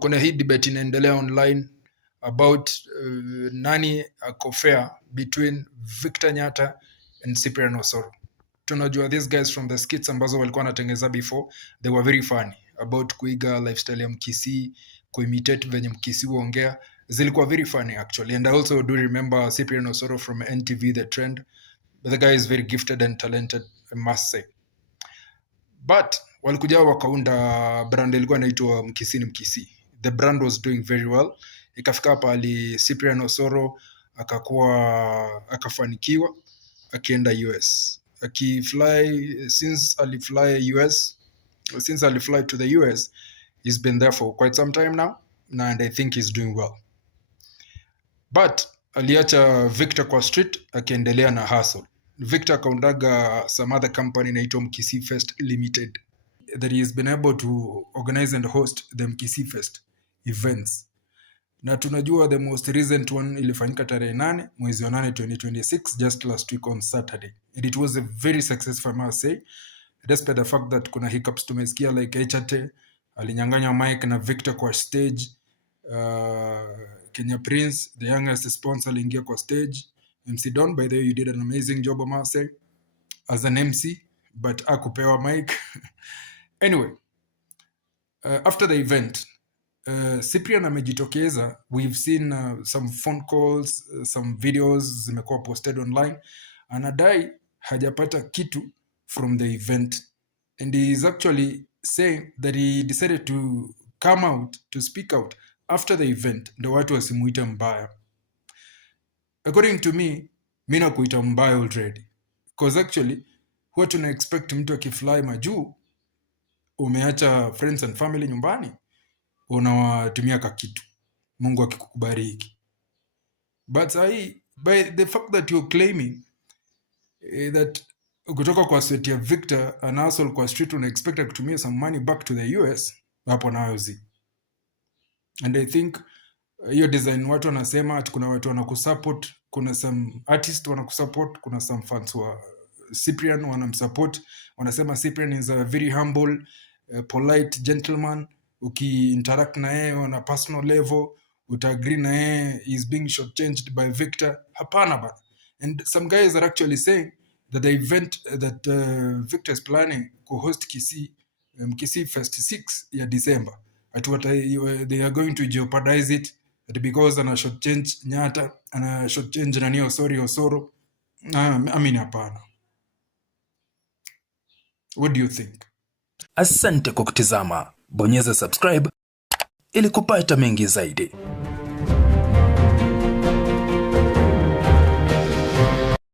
Kuna hii debate inaendelea online about nani ako fair between Victor Nyata and Cyprian Osoro. Tunajua these guys from the skits ambazo walikuwa wanatengeza before, they were very funny about kuiga lifestyle ya Mkisii, kuimitate venye Mkisii huongea, zilikuwa very funny actually. And I also do remember Cyprian Osoro from NTV The Trend. The guy is very gifted and talented, I must say. But walikuja wakaunda brand ilikuwa inaitwa Mkisii ni Mkisii. The brand was doing very well. Ikafika pale Cyprian Osoro akafanikiwa akienda US. Since alifly to the US, he's been there for quite some time now, and I think he's doing well. But aliacha Victor kwa street akiendelea na hustle. Victor akaundaga some other company inaitwa Mkisii Fest Limited, that he has been able to organize and host the Mkisii Fest events. Na tunajua the most recent one ilifanyika tarehe 8 mwezi wa 8 2026, just last week on Saturday. And it was a very successful, I must say, despite the fact that kuna hiccups tumesikia, like HT alinyang'anya mic na Victor kwa stage. Kenya Prince, the youngest sponsor, aliingia kwa stage. MC Don, by the way, you did an amazing job, I must say, as an MC, but akupewa mic. Anyway, after the event, Cyprian amejitokeza. We've seen some phone calls, some videos zimekuwa posted online. Anadai hajapata kitu from the event. And he is actually saying that he decided to come out, to speak out after the event, ndo watu wasimuite mbaya. According to me, mina kuita mbaya already. Because actually, huwa tuna expect mtu akifly majuu, umeacha friends and family nyumbani, unawatumia kakitu, Mungu akikubariki. But by the fact that you're claiming that kutoka kwa sweat ya Victor and hustle kwa street una expect kutumia some money back to the US, hapo nayo zi. And I think hiyo design watu wanasema ati kuna watu wanakusupport, kuna some artist wanakusupport, kuna some fans wa Cyprian wanamsupport, wanasema Cyprian is a very humble, polite gentleman. Uki-interact na yeye on a personal level, uta-agree na yeye is being shortchanged by Victor. Hapana ba. And some guys are actually saying that the event that Victor is planning to host Mkisii Fest 6 ya December, they are going to jeopardize it because ana shortchange Nyata, ana shortchange nani Osoro. I mean hapana. What do you think? Asante kwa kutizama. Bonyeza subscribe ili kupata mengi zaidi.